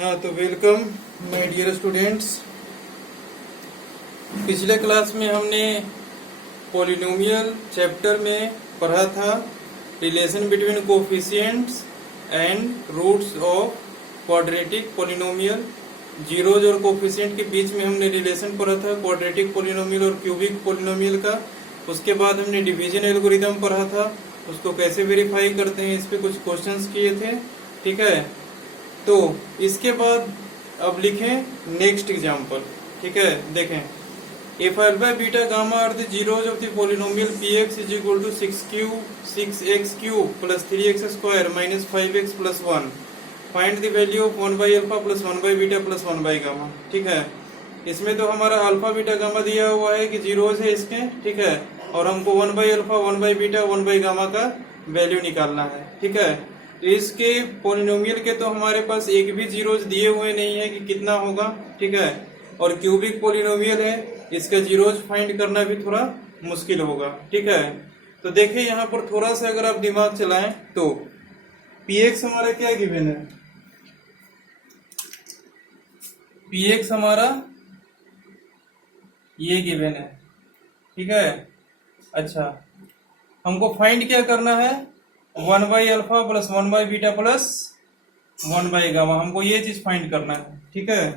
हाँ तो welcome my dear students. पिछले क्लास में हमने पॉलिनोमियल चैप्टर में पढ़ा था relation between coefficients and roots of quadratic polynomial. Zeros और कोफिशिएंट के बीच में हमने रिलेशन पढ़ा था क्वाड्रेटिक पॉलिनोमियल और क्यूबिक पॉलिनोमियल का। उसके बाद हमने डिवीजन एल्गोरिथम पढ़ा था, उसको कैसे वेरीफाई करते हैं इस पे कुछ क्वेश्चंस किए थे। ठीक है, तो इसके बाद अब लिखें नेक्स्ट एग्जांपल। ठीक है, देखें if alpha beta gamma are the zeros of the polynomial px is equal to 6x cube plus 3x square minus 5x plus 1, find the value of 1 by alpha plus 1 by beta plus 1 by gamma. ठीक है, इसमें तो हमारा alpha beta gamma दिया हुआ है कि zeros है इसके। ठीक है, और हमको 1 by alpha 1 by beta 1 by gamma का वैल्यू निकालना है। ठीक है, तो इसके पॉलिनोमियल के तो हमारे पास एक भी जीरोज दिए हुए नहीं है कि कितना होगा। ठीक है, और क्यूबिक पॉलिनोमियल है, इसका जीरोज फाइंड करना भी थोड़ा मुश्किल होगा। ठीक है, तो देखिए यहाँ पर थोड़ा सा अगर आप दिमाग चलाएं तो px हमारा क्या गिवन है, px हमारा ये गिवन है। ठीक है, अच्छा हमको फाइंड क्या करना है, 1 by alpha plus 1 by beta plus 1 by gamma, हमको ये चीज फाइंड करना है। ठीक है,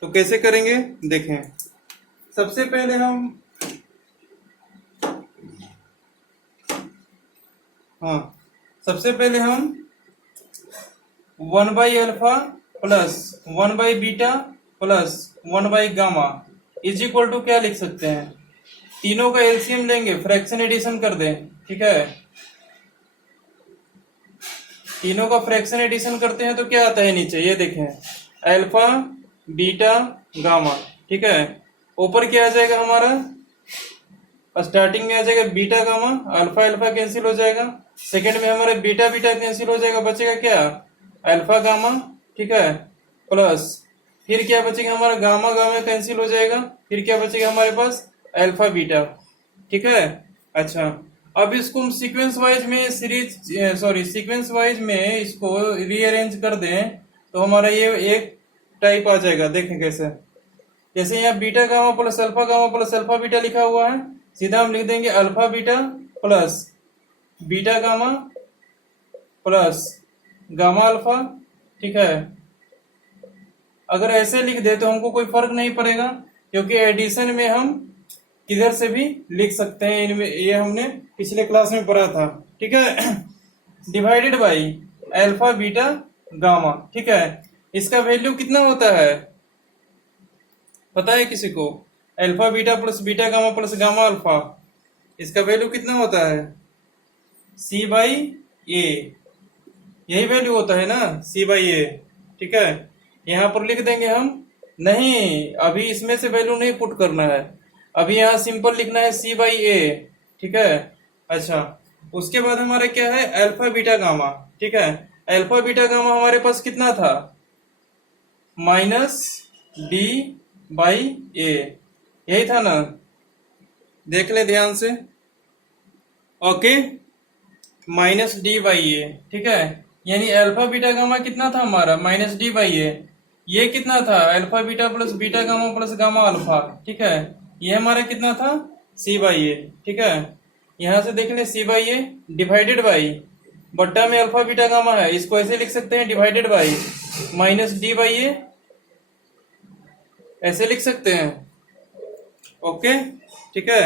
तो कैसे करेंगे देखें। सबसे पहले हम 1 by alpha plus 1 by beta plus 1 by gamma is equal to क्या लिख सकते हैं, तीनों का एलसीएम लेंगे, फ्रैक्शन एडिशन कर दें। ठीक है, तीनों का फ्रैक्शन एडिशन करते हैं तो क्या आता है नीचे, ये देखें अल्फा बीटा गामा। ठीक है, ऊपर क्या आ जाएगा हमारा, स्टार्टिंग में आ जाएगा beta gamma, alpha alpha cancel हो जाएगा, सेकंड में हमारा बीटा बीटा कैंसिल हो जाएगा, बचेगा क्या अल्फा गामा। ठीक है, प्लस फिर क्या बचेगा हमारा गामा गामा कैंसिल हो जाएगा, फिर क्या बचेगा हमारे पास अल्फा बीटा। ठीक है, अच्छा अब इसको हम सीक्वेंस वाइज में सीक्वेंस वाइज में इसको रीअरेंज कर दें तो हमारा ये एक टाइप आ जाएगा। देखें कैसे, जैसे यहाँ beta gamma plus alpha beta लिखा हुआ है, सीधा हम लिख देंगे alpha beta plus beta gamma plus gamma alpha. ठीक है, अगर ऐसे लिख दे तो हमको कोई फर्क नहीं पड़ेगा क्योंकि एडिशन में हम किधर से भी लिख सकते हैं, इनमें ये हमने पिछले क्लास में पढ़ा था। ठीक है, divided by alpha beta gamma. ठीक है, इसका वैल्यू कितना होता है पता है किसी को, alpha beta plus beta gamma plus gamma alpha, इसका वैल्यू कितना होता है c बाई ए, यही वैल्यू होता है ना c बाई ए। ठीक है, यहाँ पर लिख देंगे हम, नहीं अभी इसमें से वैल्यू नहीं पुट करना है, अभी यहाँ सिंपल लिखना है c बाई ए। ठीक है, अच्छा उसके बाद हमारा क्या है अल्फा बीटा गामा। ठीक है, अल्फा बीटा गामा हमारे पास कितना था, माइनस डी बाई ए, यही था ना, देख ले ध्यान से। Okay, minus D by A. ठीक है, यानी अल्फा बीटा गामा कितना था हमारा माइनस डी बाई ए, ये कितना था alpha beta plus beta gamma plus gamma alpha. ठीक है, ये हमारा कितना था सी बाई ए। ठीक है, यहां से देख ले सी बाई ए डिवाइडेड बाई बट्टा में अल्फा बीटा गामा है, इसको ऐसे लिख सकते हैं divided by minus D by A, ऐसे लिख सकते हैं। ओके, ठीक है,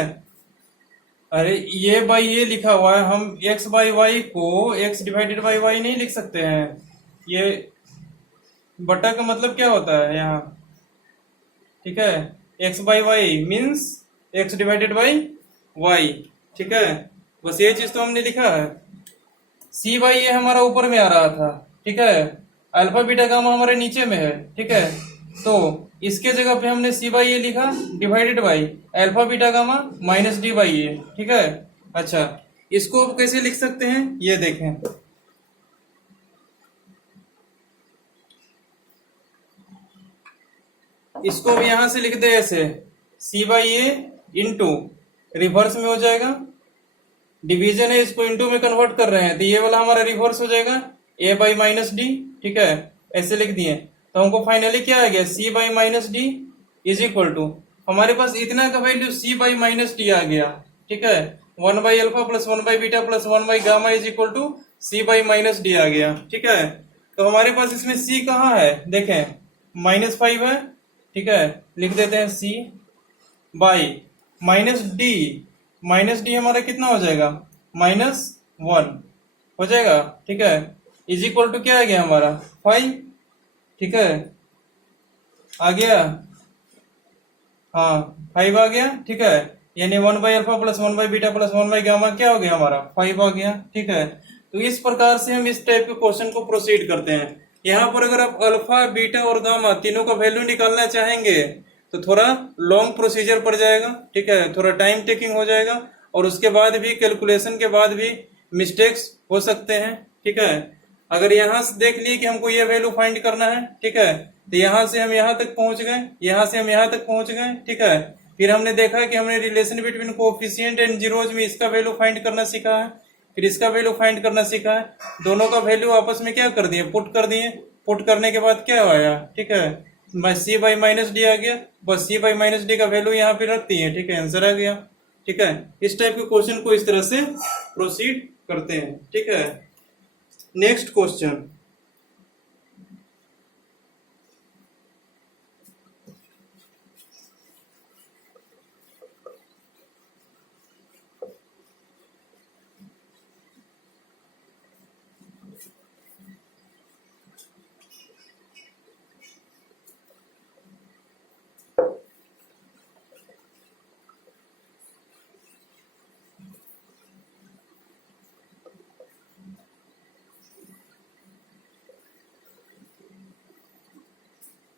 अरे ये बाई ये लिखा हुआ है, हम x बाई वाई को x डिवाइडेड बाई वाई नहीं लिख सकते हैं, ये बटा का मतलब क्या होता है यहाँ। ठीक है, x by y means x divided by y. ठीक है, बस ये चीज तो हमने लिखा है। c बाई ये हमारा ऊपर में आ रहा था। ठीक है, अल्फा बीटा गामा हमारे नीचे में है। ठीक है, तो इसके जगह पे हमने c बाई ए लिखा divided by alpha beta gamma minus D by A. ठीक है, अच्छा इसको अब कैसे लिख सकते हैं ये देखें, इसको भी यहां से लिख दे ऐसे c by A into reverse में हो जाएगा, डिवीजन है इसको इंटू में कन्वर्ट कर रहे हैं तो ये वाला हमारा रिवर्स हो जाएगा a बाई माइनस डी। ठीक है, ऐसे लिख दिए तो हमको फाइनली क्या आ गया, C by minus D is equal to, हमारे पास इतना का value C by minus D आ गया, ठीक है। 1/अल्फा प्लस 1/बीटा प्लस 1/गामा is equal to C by minus D आ गया, ठीक है। तो हमारे पास इसमें सी कहाँ है, देखें -5 है, ठीक है, लिख देते हैं सी बाई माइनस डी हमारा कितना हो जाएगा, -1 हो जाएगा, ठीक है, इज इक्वल टू क्या आ गया हमारा 5, ठीक है, आ गया, हाँ 5 आ गया, ठीक है, यानी 1/अल्फा प्लस 1/बीटा प्लस 1/गामा क्या हो गया हमारा 5 आ गया, ठीक है। तो इस प्रकार से हम इस टाइप के क्वेश्चन को प्रोसीड करते हैं। यहाँ पर अगर आप अल्फा बीटा और गामा तीनों का वैल्यू निकालना चाहेंगे तो थोड़ा लॉन्ग प्रोसीजर पड़ जाएगा, ठीक है, थोड़ा टाइम टेकिंग हो जाएगा, और उसके बाद भी कैलकुलेशन के बाद भी मिस्टेक्स हो सकते हैं, ठीक है। अगर यहाँ से देख लिए कि हमको ये वैल्यू फाइंड करना है, ठीक है, तो यहाँ से हम यहाँ तक पहुंच गए, यहाँ से हम यहाँ तक पहुंच गए, ठीक है। फिर हमने देखा कि हमने relation between coefficient and zeros में इसका वैल्यू फाइंड करना सीखा है, फिर इसका वैल्यू फाइंड करना सीखा है, दोनों का वैल्यू आपस में क्या कर दिए, पुट कर दिए, पुट करने के बाद क्या आया, ठीक है, सी बाई माइनस डी आ गया, बस सी बाई माइनस डी का वैल्यू यहाँ पे रख दिए, ठीक है, आंसर आ गया, ठीक है। इस टाइप के क्वेश्चन को इस तरह से प्रोसीड करते हैं, ठीक है। नेक्स्ट क्वेश्चन,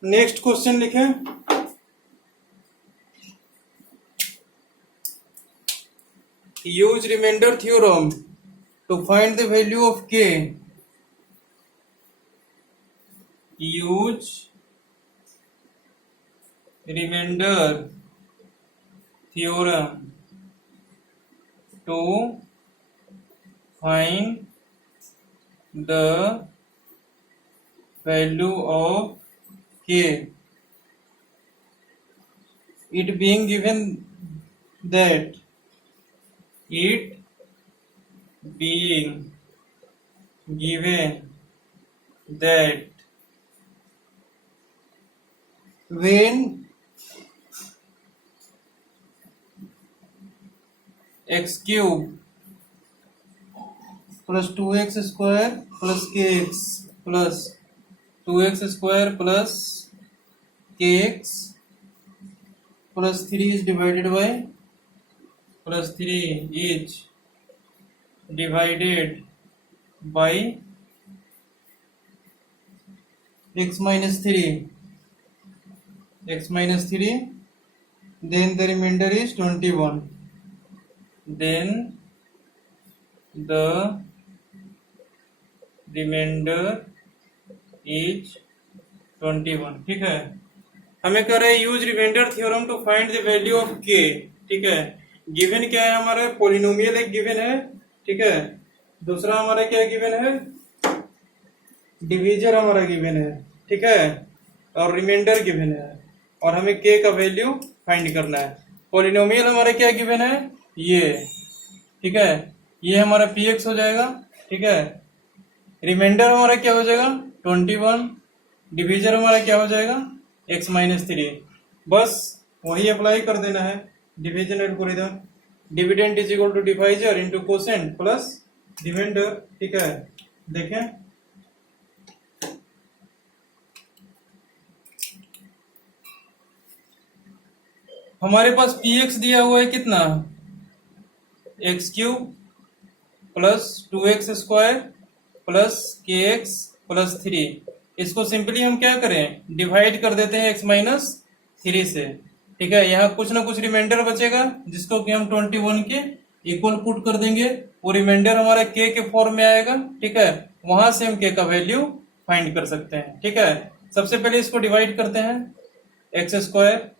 नेक्स्ट क्वेश्चन लिखें, use remainder theorem to find the value of K, use remainder theorem to find the value of k, it being given that when x cube plus 2x square plus kx plus 2x square plus kx plus 3 is divided by plus 3 is divided by x minus 3, then the remainder is 21, then the remainder is 21, ठीक है। हमें कह रहे हैं use remainder theorem to find the value of k, ठीक है। Given क्या है हमारा, पॉलिनोमियल एक गिवन है, ठीक है, दूसरा हमारा क्या गिवन है, डिवीजर हमारा गिवन है, ठीक है, और रिमाइंडर गिवन है, और हमें के का वैल्यू फाइंड करना है। पॉलिनोमियल हमारा क्या गिवन है, ये, ठीक है, ये हमारा px हो जाएगा, ठीक है। रिमाइंडर हमारा क्या हो जाएगा 21, डिवीजर हमारा क्या हो जाएगा x माइनस 3, बस वही अप्लाई कर देना है, division algorithm, dividend is equal to divisor into quotient plus remainder, ठीक है। देखें हमारे पास px दिया हुआ है कितना, x cube plus 2x square plus kx plus 3, इसको सिंपली हम क्या करें, डिवाइड कर देते हैं x माइनस 3 से, ठीक है। यहाँ कुछ ना कुछ रिमाइंडर बचेगा जिसको कि हम 21 के इक्वल पुट कर देंगे, वो रिमाइंडर हमारा k के फॉर्म में आएगा, ठीक है, वहां से हम k का वैल्यू फाइंड कर सकते हैं, ठीक है। सबसे पहले इसको डिवाइड करते हैं, x square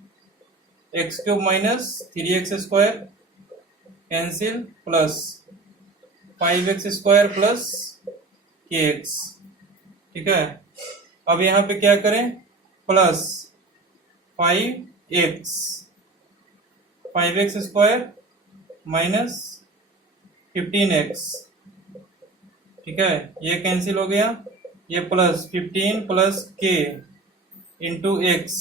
x cube minus 3x square cancel plus 5x square plus kx, ठीक है। अब यहाँ पे क्या करें, plus 5x 5x square minus 15x, ठीक है, ये कैंसिल हो गया, ये plus 15 plus k into x,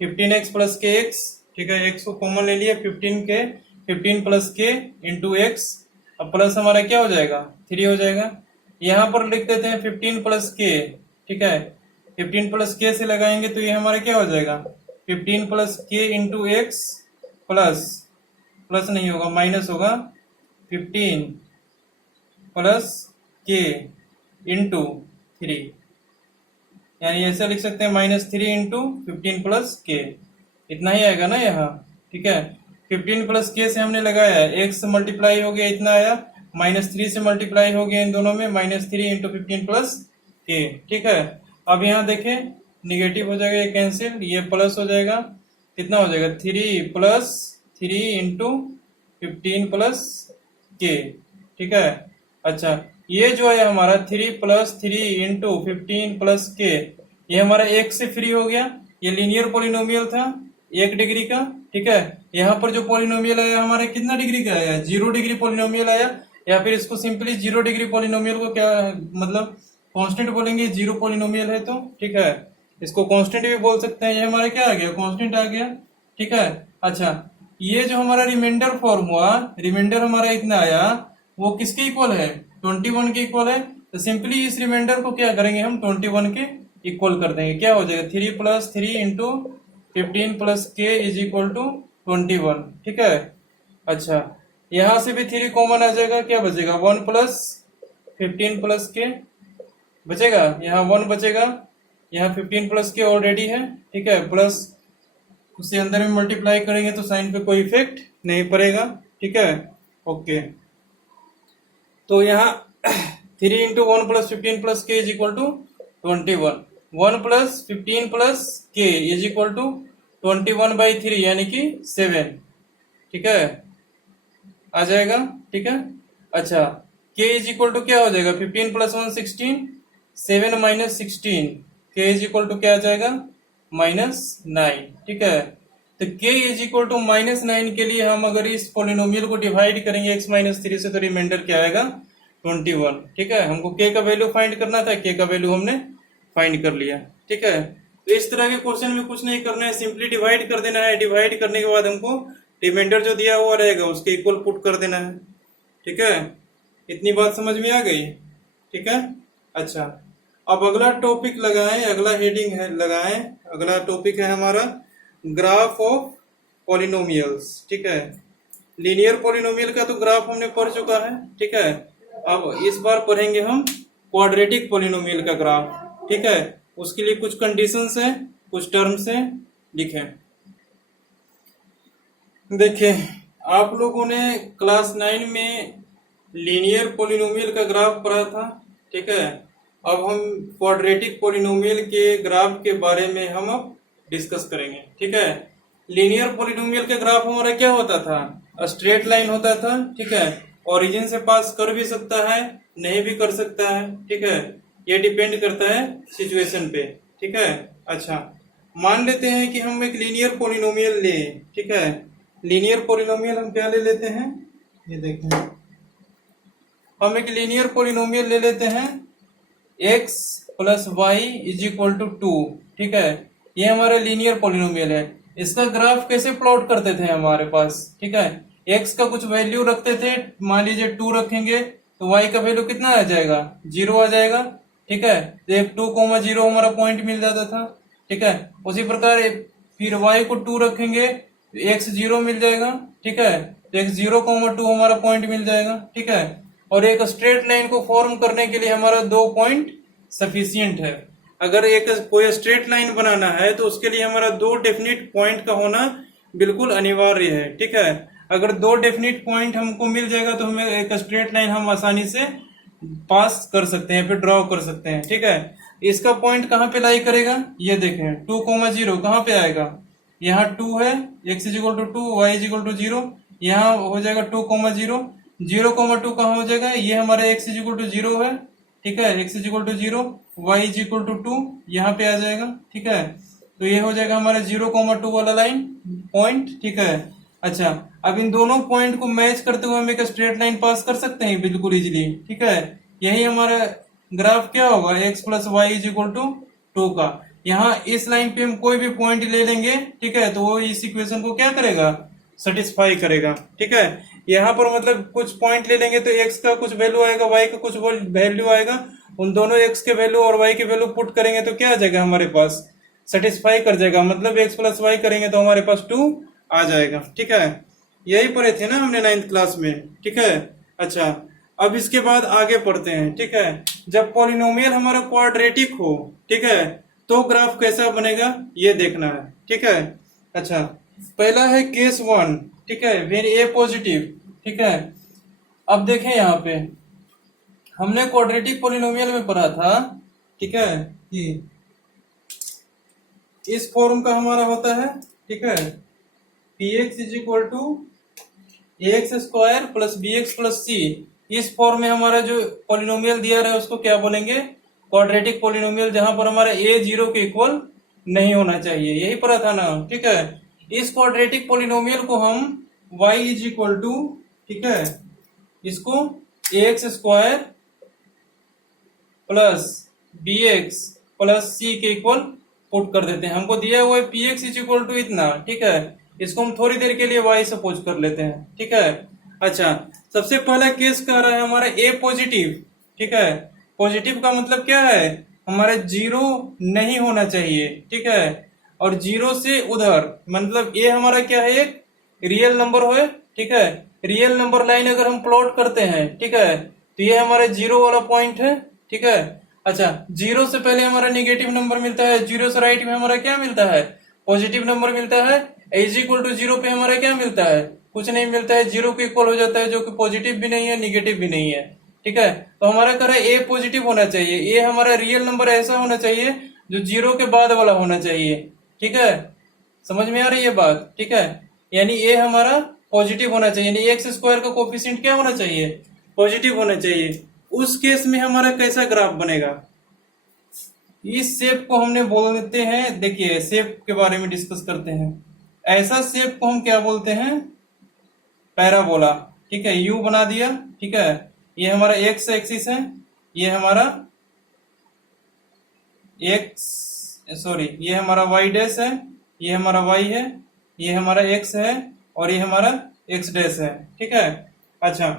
15x plus के एक्स, ठीक है, x को कॉमन ले लिया, 15 प्लस के इंटू एक्स, अब प्लस हमारा क्या हो जाएगा 3 हो जाएगा। यहाँ पर लिख देते हैं 15 प्लस के, ठीक है, 15 प्लस के से लगाएंगे तो ये हमारा क्या हो जाएगा 15 प्लस के इंटू एक्स प्लस नहीं होगा माइनस होगा 15 प्लस के इंटू 3, यानी ऐसा लिख सकते हैं -3 इंटू 15 प्लस के, इतना ही आएगा ना यहाँ, ठीक है। 15 प्लस के से हमने लगाया, x से मल्टीप्लाई हो गया इतना आया, -3 से मल्टीप्लाई हो गया इन दोनों में, -3 इंटू 15 प्लस के, ठीक है। अब यहाँ देखें निगेटिव हो जाएगा, ये कैंसिल, ये प्लस हो जाएगा, कितना हो जाएगा 3 प्लस 3 इंटू 15 प्लस के, ठीक है। अच्छा, ये जो है हमारा 3 प्लस 3 इंटू 15 प्लस के, ये हमारा एक से फ्री हो गया, ये लीनियर पॉलिनोमियल था 1 डिग्री का, ठीक है। यहाँ पर जो पॉलिनोमियल आया हमारा कितना डिग्री का आया, 0 डिग्री पॉलिनोमियल आया, या फिर इसको सिंपली 0 डिग्री पॉलिनोमियल को क्या मतलब कांस्टेंट बोलेंगे, 0 पॉलिनोमियल है तो, ठीक है। इसको कांस्टेंट भी बोल सकते हैं, ये हमारा क्या आ गया कांस्टेंट आ गया, ठीक है। अच्छा, ये जो हमारा रिमाइंडर फॉर्म हुआ, रिमाइंडर हमारा इतना आया, वो किसके इक्वल है 21 के इक्वल है, तो सिंपली इस रिमाइंडर को क्या करेंगे हम 21 के इक्वल कर देंगे, क्या हो जाएगा 3 plus 3 into 15 plus k is equal to 21, ठीक है। अच्छा, यहां से भी 3 कॉमन आ जाएगा, क्या बचेगा 1 प्लस 15 प्लस के बचेगा, यहाँ 1 बचेगा, यहाँ 15 प्लस के ऑलरेडी है, ठीक है, प्लस उससे अंदर में मल्टीप्लाई करेंगे तो साइन पे कोई इफेक्ट नहीं पड़ेगा, ठीक है, ओके। तो यहाँ 3 into 1 plus 15 plus k is equal to 21, 1 plus 15 plus k is equal to 21/3 यानी कि 7, ठीक है, आ जाएगा, ठीक है। अच्छा, के इज इक्वल टू क्या हो जाएगा 15 प्लस 1 16, 7 माइनस 16, के इज इक्वल टू क्या आ जाएगा -9, ठीक है। तो के इज इक्वल टू -9 के लिए हम अगर इस पॉलिनोमियल को डिवाइड करेंगे x माइनस 3 से तो रिमाइंडर क्या आएगा 21, ठीक है। हमको k का वैल्यू फाइंड करना था, k का वैल्यू हमने फाइंड कर लिया, ठीक है। तो इस तरह के क्वेश्चन में कुछ नहीं करना है, सिंपली डिवाइड कर देना है, डिवाइड करने के बाद हमको रिमाइंडर जो दिया हुआ रहेगा उसके इक्वल पुट कर देना है, ठीक है। इतनी बात समझ में आ गई, ठीक है। अच्छा, अब अगला टॉपिक लगाएं, अगला हेडिंग है लगाएं, अगला टॉपिक है हमारा ग्राफ ऑफ पॉलिनोमियल्स, ठीक है। लीनियर पॉलिनोमियल का तो ग्राफ हमने पढ़ चुका है, ठीक है। अब इस बार पढ़ेंगे हम क्वाड्रेटिक पॉलिनोमियल का ग्राफ, ठीक है। उसके लिए कुछ कंडीशंस हैं, कुछ टर्म्स हैं, लिखें। देखिए, आप लोगों ने क्लास 9 में लीनियर पॉलिनोमियल का ग्राफ पढ़ा था, ठीक है। अब हम क्वाड्रेटिक पॉलिनोमियल के ग्राफ के बारे में हम अब डिस्कस करेंगे, ठीक है। लीनियर पॉलिनोमियल का ग्राफ हमारा क्या होता था, स्ट्रेट लाइन होता था, ठीक है। ओरिजिन से पास कर भी सकता है, नहीं भी कर सकता है, ठीक है। ये डिपेंड करता है सिचुएशन पे, ठीक है। अच्छा, मान लेते हैं कि हम एक लीनियर पॉलिनोमियल ले, ठीक है। लीनियर पॉलिनोमियल हम क्या ले लेते हैं, ये देखें, हम एक लीनियर पॉलिनोमियल ले लेते हैं x plus y is equal to 2, ठीक है। ये हमारा लीनियर पॉलिनोमियल है। इसका ग्राफ कैसे प्लॉट करते थे हमारे पास, ठीक है। x का कुछ वैल्यू रखते थे, मान लीजिए 2 रखेंगे तो y का वैल्यू कितना आ जाएगा 0 आ जाएगा, ठीक है। तो एक 2,0 हमारा पॉइंट मिल जाता था, ठीक है। उसी प्रकार फिर y को 2 रखेंगे तो x 0 मिल जाएगा, ठीक है। तो x 0,2 हमारा पॉइंट मिल जाएगा, ठीक है। और एक स्ट्रेट लाइन को फॉर्म करने के लिए हमारा 2 पॉइंट सफिशियंट है। अगर एक कोई स्ट्रेट लाइन बनाना है तो उसके लिए हमारा 2 डेफिनिट पॉइंट का होना बिल्कुल अनिवार्य है, ठीक है। अगर 2 डेफिनिट पॉइंट हमको मिल जाएगा तो हमें एक स्ट्रेट लाइन हम आसानी से पास कर सकते हैं, फिर ड्रॉ कर सकते हैं, ठीक है। इसका पॉइंट कहाँ पे लाई करेगा, ये देखें 2,0 कहाँ पे आएगा, यहाँ 2 है, x is equal to 2, y is equal to 0, यहाँ हो जाएगा 2,0, 0,2 कहाँ हो जाएगा, ये हमारा x इज इक्वल टू 0 है, ठीक है। x is equal to 0, y is equal to 2 यहाँ पे आ जाएगा। ठीक है, तो ये हो जाएगा हमारा 0,2 वाला लाइन पॉइंट। ठीक है, अच्छा अब इन दोनों पॉइंट को मैच करते हुए हम एक स्ट्रेट लाइन पास कर सकते हैं बिल्कुल इजीली। ठीक है, यही हमारा ग्राफ क्या होगा, x plus y is equal to 2 का। यहाँ इस लाइन पे हम कोई भी पॉइंट ले लेंगे, ठीक है, तो वो इस इक्वेशन को क्या करेगा, सेटिस्फाई करेगा। ठीक है, यहाँ पर मतलब कुछ पॉइंट ले लेंगे तो x का कुछ वैल्यू आएगा, y का कुछ वैल्यू आएगा, उन दोनों x के वैल्यू और y के वैल्यू पुट करेंगे तो क्या आ जाएगा हमारे पास, सेटिस्फाई कर जाएगा। मतलब x प्लस वाई करेंगे तो हमारे पास 2 आ जाएगा। ठीक है, यही पढ़े थे ना हमने 9th क्लास में। ठीक है, अच्छा अब इसके बाद आगे पढ़ते हैं। ठीक है, जब पॉलिनोमियल हमारा क्वाड्रेटिक हो, ठीक है, तो ग्राफ कैसा बनेगा ये देखना है। ठीक है, अच्छा पहला है केस 1, ठीक है, वेन ए पॉजिटिव। ठीक है, अब देखें यहाँ पे हमने क्वाड्रेटिक पॉलिनोमियल में पढ़ा था, ठीक है, कि इस फॉर्म का हमारा होता है। ठीक है, P X is equal to x square plus B X plus C. इस फॉर्म में हमारा जो पॉलिनोमियल दिया रहा है उसको क्या बोलेंगे, क्वाड्रेटिक पॉलिनोमियल, जहां पर हमारा ए 0 के इक्वल नहीं होना चाहिए, यही पढ़ा था ना। ठीक है, इस क्वाड्रेटिक पॉलिनोमियल को हम y इज इक्वल टू, ठीक है, इसको X square plus B X plus C के इक्वल पुट कर देते हैं। हमको दिया हुआ है P X is equal to इतना। ठीक है, इसको हम थोड़ी देर के लिए y सपोज कर लेते हैं। ठीक है, अच्छा सबसे पहला केस कह रहा है हमारा ए पॉजिटिव। ठीक है, पॉजिटिव का मतलब क्या है, हमारा 0 नहीं होना चाहिए। ठीक है, और 0 से उधर मतलब ये हमारा क्या है, एक रियल नंबर है। ठीक है, रियल नंबर लाइन अगर हम प्लॉट करते हैं, ठीक है, तो ये हमारे 0 वाला पॉइंट है। ठीक है, अच्छा 0 से पहले हमारा नेगेटिव नंबर मिलता है, 0 से राइट में हमारा क्या मिलता है, पॉजिटिव नंबर मिलता है। इज इक्वल टू 0 पे हमारा क्या मिलता है, कुछ नहीं मिलता है, 0 के इक्वल हो जाता है, जो कि पॉजिटिव भी नहीं है निगेटिव भी नहीं है। ठीक है, तो हमारा कह रहा है ए पॉजिटिव होना चाहिए, ए हमारा रियल नंबर ऐसा होना चाहिए जो 0 के बाद वाला होना चाहिए। ठीक है, समझ में आ रही है बात। ठीक है, यानी ए हमारा पॉजिटिव होना चाहिए, यानी एक्स स्क्वायर का कोफिशिएंट क्या होना चाहिए, पॉजिटिव होना चाहिए। उस केस में हमारा कैसा ग्राफ बनेगा, इस शेप को हमने बोलते हैं, देखिए शेप के बारे में डिस्कस करते हैं। ऐसा शेप को हम क्या बोलते हैं, पैराबोला। ठीक है, यू बना दिया। ठीक है, ये हमारा एक्स एक्सिस है, ये हमारा ये हमारा वाई डैश है, ये हमारा वाई है, ये हमारा एक्स है, और ये हमारा एक्स डैश है। ठीक है, अच्छा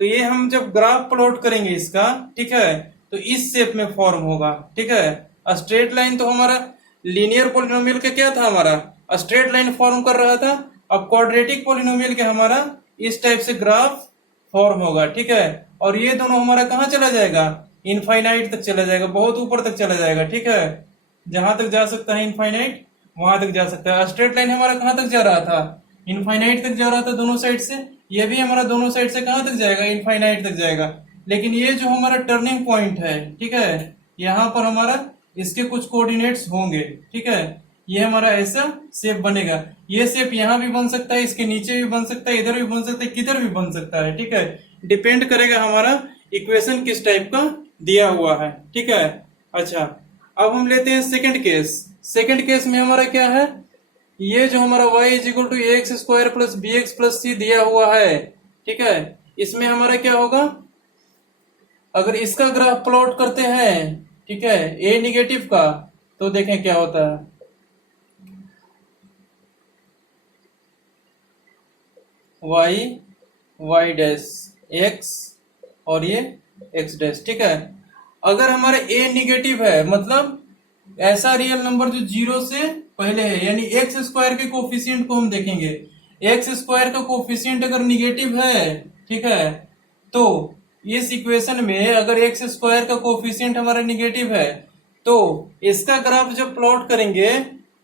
तो ये हम जब ग्राफ प्लॉट करेंगे इसका, ठीक है, तो इस शेप में फॉर्म होगा। ठीक है, स्ट्रेट लाइन तो हमारा लीनियर पॉलिनोमियल का क्या था, हमारा स्ट्रेट लाइन फॉर्म कर रहा था। अब क्वाड्रेटिक पॉलिनोमियल के हमारा इस टाइप से ग्राफ फॉर्म होगा। ठीक है, और ये दोनों हमारा कहाँ चला जाएगा, इनफाइनाइट तक चला जाएगा, बहुत ऊपर तक चला जाएगा। ठीक है, जहां तक जा सकता है इनफाइनाइट वहां तक जा सकता है। स्ट्रेट लाइन हमारा कहाँ तक जा रहा था, इनफाइनाइट तक जा रहा था दोनों साइड से, ये भी हमारा दोनों साइड से कहाँ तक जाएगा, इनफाइनाइट तक जाएगा। लेकिन ये जो हमारा टर्निंग पॉइंट है, ठीक है, यहाँ पर हमारा इसके कुछ कोऑर्डिनेट्स होंगे। ठीक है, ये हमारा ऐसा शेप बनेगा, ये शेप यहाँ भी बन सकता है, इसके नीचे भी बन सकता है, इधर भी बन सकता है, किधर भी बन सकता है। ठीक है, डिपेंड करेगा हमारा इक्वेशन किस टाइप का दिया हुआ है। ठीक है, अच्छा अब हम लेते हैं सेकंड केस। सेकंड केस में हमारा क्या है, ये जो हमारा y is equal to x square plus B X plus C दिया हुआ है। ठीक है, इसमें हमारा क्या होगा, अगर इसका ग्राफ प्लॉट करते हैं, ठीक है, ए निगेटिव का, तो देखें क्या होता है, y डैश x और ये x डैश। ठीक है, अगर हमारा a निगेटिव है, मतलब ऐसा रियल नंबर जो 0 से पहले है, यानी एक्स स्क्वायर के कोफिशिएंट को हम देखेंगे, एक्स स्क्वायर का कोफिशिएंट अगर निगेटिव है, ठीक है, तो इस इक्वेशन में अगर एक्स स्क्वायर का कोफिशिएंट हमारा निगेटिव है, तो इसका ग्राफ जब प्लॉट करेंगे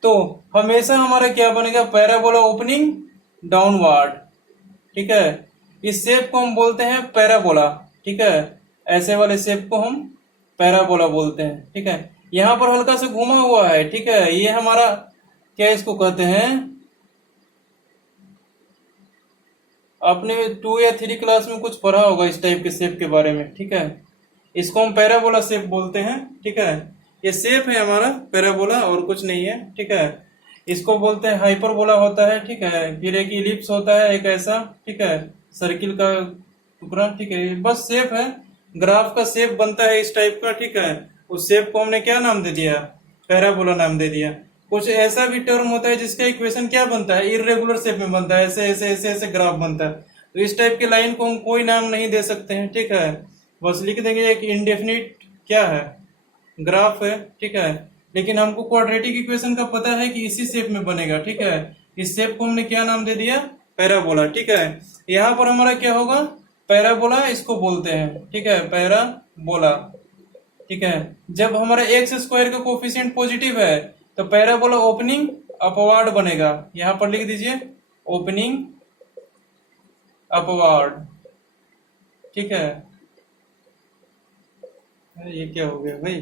तो हमेशा हमारा क्या बनेगा, पैराबोला ओपनिंग डाउनवर्ड। ठीक है, इस शेप को हम बोलते हैं पैराबोला। ठीक है, ऐसे वाले शेप को हम पैराबोला बोलते हैं। ठीक है, यहाँ पर हल्का से घुमा हुआ है। ठीक है, ये हमारा क्या इसको कहते हैं, आपने 2 या 3 क्लास में कुछ पढ़ा होगा इस टाइप के शेप के बारे में। ठीक है, इसको हम पैराबोला शेप बोलते हैं, ठीक है। ये शेप है हमारा पैराबोला और कुछ नहीं है, ठीक है। इसको बोलते हैं हाइपरबोला होता है, ठीक है। फिर एक इलिप्स होता है, एक ऐसा, ठीक है, सर्किल का टुकड़ा, ठीक है। बस शेप है, ग्राफ का शेप बनता है इस टाइप का, ठीक है। उस शेप को हमने क्या नाम दे दिया, पैराबोला नाम दे दिया। कुछ ऐसा भी टर्म होता है जिसका इक्वेशन क्या बनता है, इरेगुलर शेप में बनता है, ऐसे ऐसे ऐसे ऐसे ग्राफ बनता है। तो इस टाइप के लाइन को हम कोई नाम नहीं दे सकते हैं, ठीक है। बस लिख देंगे एक इंडेफिनिट क्या है, ग्राफ है, ठीक है। लेकिन हमको क्वाड्रेटिक इक्वेशन का पता है कि इसी शेप में बनेगा, ठीक है। इस शेप को हमने क्या नाम दे दिया, पैराबोला, ठीक है। यहाँ पर हमारा क्या होगा, पैराबोला इसको बोलते हैं, ठीक है, पैराबोला, ठीक है। जब हमारा एक्स स्क्वायर का कोफिशिएंट पॉजिटिव है तो पैराबोला ओपनिंग अपवार्ड बनेगा। यहां पर लिख दीजिए ओपनिंग अपवार्ड, ठीक है। ये क्या हो गया भाई,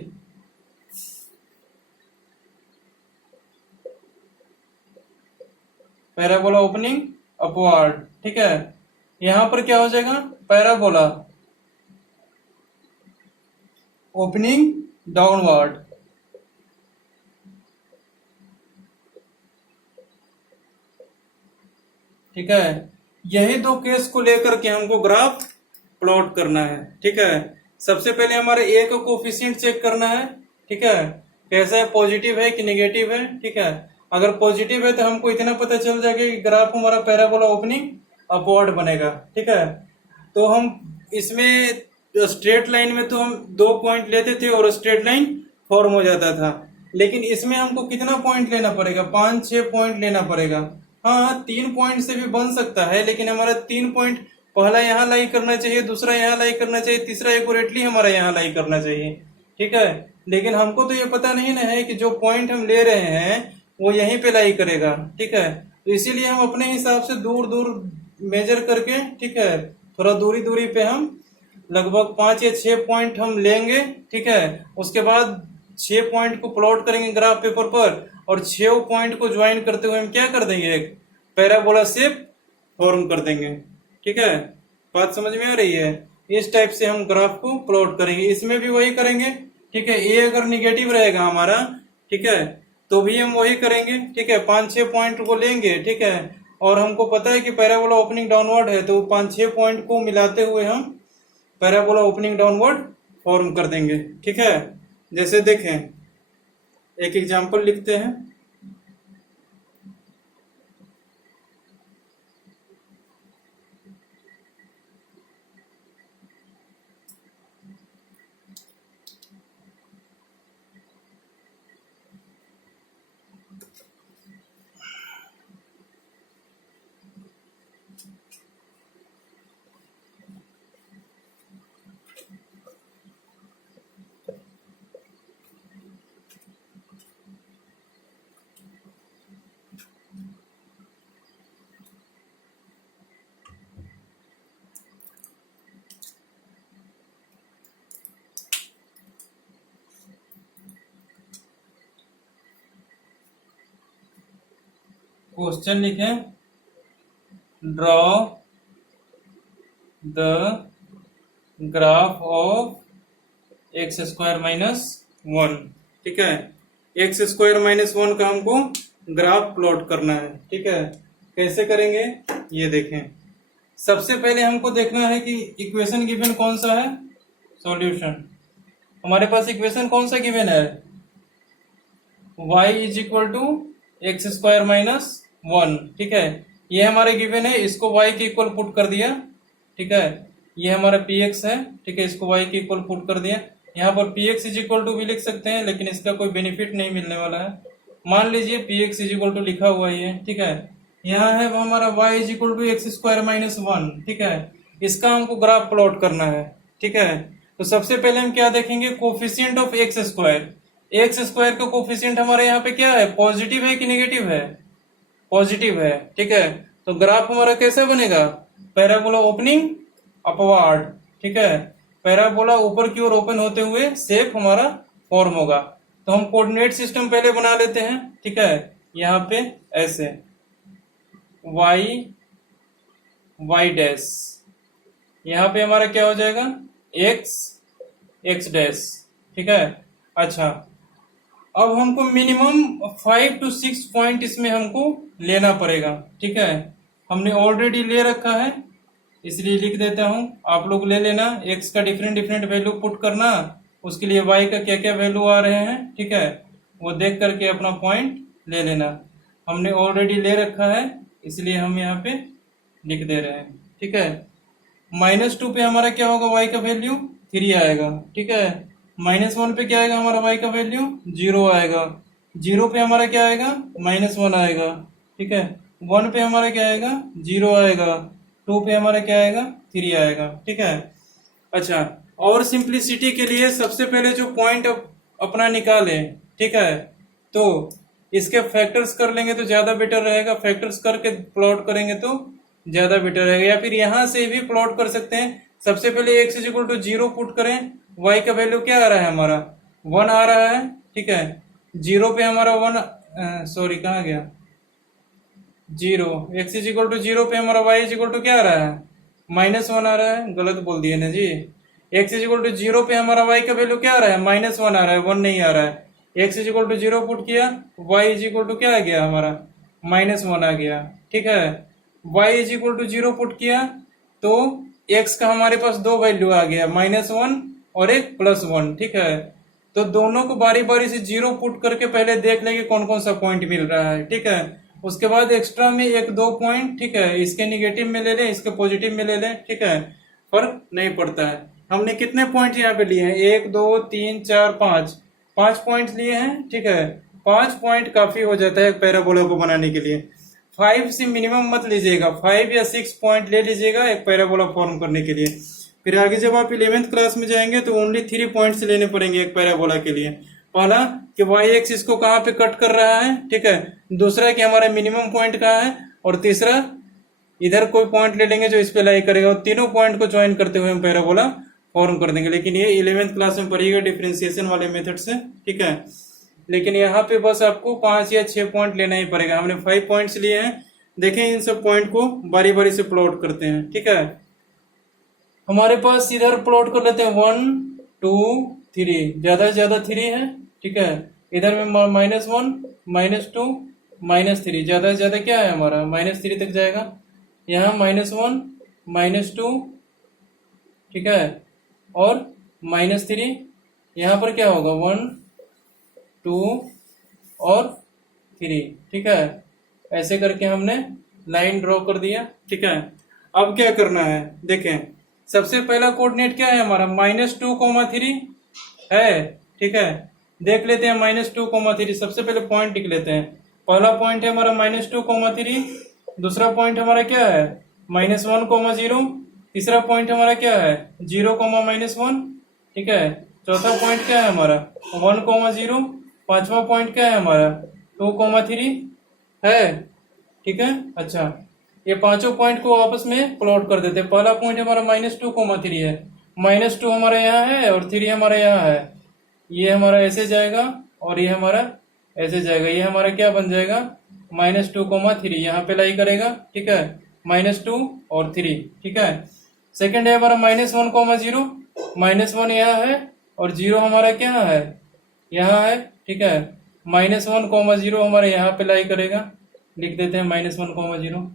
पैराबोला ओपनिंग अपवार्ड, ठीक है। यहां पर क्या हो जाएगा, पैराबोला ओपनिंग डाउनवर्ड, ठीक है। यही दो केस को लेकर के हमको ग्राफ प्लॉट करना है, ठीक है। सबसे पहले हमारे ए का कोफिशिएंट चेक करना है, ठीक है, कैसा है, पॉजिटिव है कि नेगेटिव है, ठीक है। अगर पॉजिटिव है तो हमको इतना पता चल जाएगा कि ग्राफ हमारा पैराबोला ओपनिंग अपवर्ड बनेगा, ठीक है। तो हम इसमें स्ट्रेट लाइन में तो हम 2 पॉइंट लेते थे और स्ट्रेट लाइन फॉर्म हो जाता था, लेकिन इसमें हमको कितना पॉइंट लेना पड़ेगा, 5-6 पॉइंट लेना पड़ेगा। हाँ, 3 पॉइंट से भी बन सकता है, लेकिन हमारा 3 पॉइंट पहला यहाँ लाई करना चाहिए, दूसरा यहाँ लाई करना चाहिए, तीसरा एक्यूरेटली हमारा यहाँ लाई करना चाहिए, ठीक है। लेकिन हमको तो ये पता नहीं ना है कि जो पॉइंट हम ले रहे हैं वो यहीं पे लाई करेगा, ठीक है। तो इसीलिए हम अपने हिसाब से दूर दूर मेजर करके, ठीक है, थोड़ा दूरी दूरी पे हम लगभग 5 या 6 पॉइंट हम लेंगे, ठीक है। उसके बाद 6 पॉइंट को प्लॉट करेंगे ग्राफ पेपर पर और 6 पॉइंट को ज्वाइन करते हुए हम क्या कर देंगे, एक पैराबोला शेप फॉर्म कर देंगे, ठीक है। बात समझ में आ रही है। इस टाइप से हम ग्राफ को प्लॉट करेंगे, इसमें भी वही करेंगे, ठीक है। ए अगर निगेटिव रहेगा हमारा, ठीक है, तो भी हम वही करेंगे, ठीक है। 5-6 पॉइंट को लेंगे, ठीक है, और हमको पता है कि पैराबोला ओपनिंग डाउनवर्ड है, तो 5-6 पॉइंट को मिलाते हुए हम पैराबोला ओपनिंग डाउनवर्ड फॉर्म कर देंगे, ठीक है। जैसे देखें, एक एग्जांपल लिखते हैं। क्वेश्चन लिखें, draw the graph of x square minus 1, ठीक है। एक्स स्क्वायर माइनस 1 का हमको ग्राफ प्लॉट करना है, ठीक है। कैसे करेंगे ये देखें। सबसे पहले हमको देखना है कि इक्वेशन गिवन कौन सा है, सॉल्यूशन। हमारे पास इक्वेशन कौन सा गिवन है, y is equal to x square minus 1, ठीक है। ये हमारे गिवन है, इसको y के इक्वल पुट कर दिया, ठीक है। ये हमारा px है, ठीक है, इसको y के इक्वल पुट कर दिया। यहाँ पर px इज इक्वल टू भी लिख सकते हैं, लेकिन इसका कोई बेनिफिट नहीं मिलने वाला है। मान लीजिए px इज इक्वल टू लिखा हुआ है, ठीक है। यहाँ है हमारा y is equal to x square minus 1, ठीक है। इसका हमको ग्राफ प्लॉट करना है, ठीक है। तो सबसे पहले हम क्या देखेंगे, coefficient of x square. X square का कोफिशिएंट हमारे यहाँ पे क्या है, पॉजिटिव है कि नेगेटिव है, पॉजिटिव है, ठीक है। तो ग्राफ हमारा कैसे बनेगा, पैराबोला ओपनिंग अपवार्ड, ठीक है। पैराबोला ऊपर की ओर ओपन होते हुए शेप हमारा फॉर्म होगा। तो हम कोऑर्डिनेट सिस्टम पहले बना लेते हैं, ठीक है। यहाँ पे ऐसे y y डैश, यहाँ पे हमारा क्या हो जाएगा, x एक्स डैश, ठीक है। अच्छा, अब हमको मिनिमम 5 to 6 पॉइंट इसमें हमको लेना पड़ेगा, ठीक है। हमने ऑलरेडी ले रखा है इसलिए लिख देता हूं, आप लोग ले लेना। एक्स का डिफरेंट डिफरेंट वैल्यू पुट करना, उसके लिए वाई का क्या क्या वैल्यू आ रहे हैं, ठीक है, वो देख करके अपना पॉइंट ले लेना। हमने ऑलरेडी ले रखा है इसलिए हम यहाँ पे लिख दे रहे हैं, ठीक है। -2 पे हमारा क्या होगा, वाई का वैल्यू 3 आएगा, ठीक है। -1 पे क्या आएगा हमारा वाई का वैल्यू 0 आएगा। 0 पे हमारा क्या आएगा, -1 आएगा, ठीक है। 1 पे हमारा क्या आएगा, 0 आएगा। 2 पे हमारा क्या आएगा, 3 आएगा, ठीक है। अच्छा, और सिंप्लिसिटी के लिए सबसे पहले जो पॉइंट अपना निकाले, ठीक है, तो इसके फैक्टर्स कर लेंगे तो ज्यादा बेटर रहेगा। फैक्टर्स करके प्लॉट करेंगे तो ज्यादा बेटर रहेगा, या फिर यहां से भी प्लॉट कर सकते हैं। सबसे पहले x इक्वल टू 0 पुट करें, y का वैल्यू क्या आ रहा है हमारा 1 आ रहा है, ठीक है। 0 पे हमारा 1 सॉरी कहाँ गया 0, x इक्वल टू 0 पे हमारा y इक्वल टू क्या आ रहा है -1 आ रहा है, गलत बोल दिए ना जी। x इक्वल टू 0 पे हमारा y का वैल्यू क्या आ रहा है -1 आ रहा है, 1 नहीं आ रहा है। x इक्वल टू 0 पुट किया, y इक्वल टू क्या आ गया हमारा -1 आ गया, ठीक है। y इक्वल टू 0 पुट किया तो x का हमारे पास दो वैल्यू आ गया, -1 और एक +1, ठीक है। तो दोनों को बारी बारी से 0 पुट करके पहले देख लेंगे कौन कौन सा पॉइंट मिल रहा है, ठीक है। उसके बाद एक्स्ट्रा में 1-2 पॉइंट, ठीक है, इसके निगेटिव में ले लें, इसके पॉजिटिव में ले लें, ठीक है, फर्क नहीं पड़ता है। हमने कितने पॉइंट यहाँ पे लिए हैं, 1 2 3 4 5 पॉइंट लिए हैं, ठीक है। 5 पॉइंट काफी हो जाता है पैराबोला को बनाने के लिए। 5 से मिनिमम मत लीजिएगा, 5 या 6 पॉइंट ले लीजिएगा एक पैराबोला फॉर्म करने के लिए। फिर आगे जब आप 11th क्लास में जाएंगे तो ओनली 3 पॉइंट्स लेने पड़ेंगे एक पैराबोला के लिए। पहला कि वाई एक्सिस को कहाँ पे कट कर रहा है, ठीक है। दूसरा कि हमारा मिनिमम पॉइंट कहाँ है, और तीसरा इधर कोई पॉइंट ले लेंगे जो इस पे लाई करेगा, और तीनों पॉइंट को ज्वाइन करते हुए हम पैराबोला फॉर्म कर देंगे। लेकिन ये 11th क्लास में पढ़िएगा डिफरेंशिएशन वाले मेथड से, ठीक है। लेकिन यहाँ पे बस आपको 5 या 6 पॉइंट लेना ही पड़ेगा। हमने 5 पॉइंट्स लिए हैं, देखें इन सब पॉइंट को बारी बारी से प्लॉट करते हैं, ठीक है। हमारे पास इधर प्लॉट कर लेते हैं 1 2 3, ज्यादा से ज्यादा 3 है, ठीक है। इधर में -1 -2 -3, ज्यादा से ज्यादा क्या है हमारा -3 तक जाएगा। यहाँ -1 -2, ठीक है, और -3। यहाँ पर क्या होगा 1 2 और 3, ठीक है। ऐसे करके हमने लाइन ड्रॉ कर दिया, ठीक है। अब क्या करना है, देखें सबसे पहला कोऑर्डिनेट क्या है हमारा -2, 3 है, ठीक है। देख लेते हैं -2, 3, सबसे पहले पॉइंट लिख लेते हैं। पहला पॉइंट है हमारा -2, 3, दूसरा पॉइंट हमारा क्या है -1, 0, तीसरा पॉइंट हमारा क्या है 0, -1, ठीक है। चौथा पॉइंट क्या है हमारा 1, 0, पांचवा पॉइंट क्या है हमारा 2, 3 है, ठीक है। अच्छा, ये पांचों पॉइंट को आपस में प्लॉट कर देते हैं। पहला पॉइंट हमारा -2, 3 है, -2 हमारा यहाँ है और 3 हमारा यहाँ है। ये हमारा ऐसे जाएगा और ये हमारा ऐसे जाएगा। ये हमारा क्या बन जाएगा -2, 3, यहाँ पे लाई करेगा, ठीक है, -2 और 3, ठीक है। सेकंड है हमारा -1, 0, -1 यहाँ है और 0 हमारा क्या है यहाँ है, ठीक है। -1, 0 हमारे यहाँ पे लाई करेगा, लिख देते हैं -1, 0।